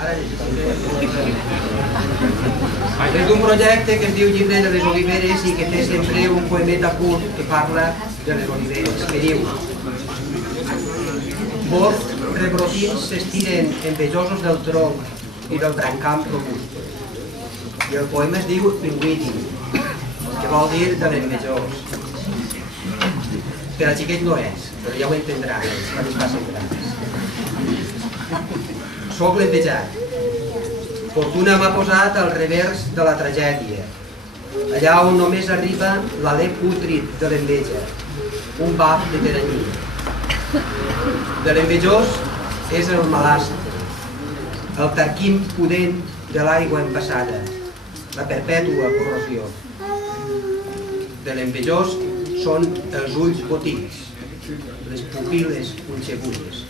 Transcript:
És d'un projecte que es diu Llibre de les Oliveres i que té sempre un poemeta curt que parla de les oliveres, que diu: Bord rebrotins s'estiren envejosos del tronc i del brancam robust. I el poema es diu Inwidi, que vol dir de l'envejós. Per a xiquets no és, però ja ho entendran, quan es passen grans. Soc l'envejat. Fortuna m'ha posat al revers de la tragèdia, allà on només arriba l'alè pútrid de l'enveja, un baf de teranyí. De l'envejós és el malastre, el tarquim pudent de l'aigua empassada, la perpètua corrosió. De l'envejós són els ulls botics, les pupil·les punxegudes.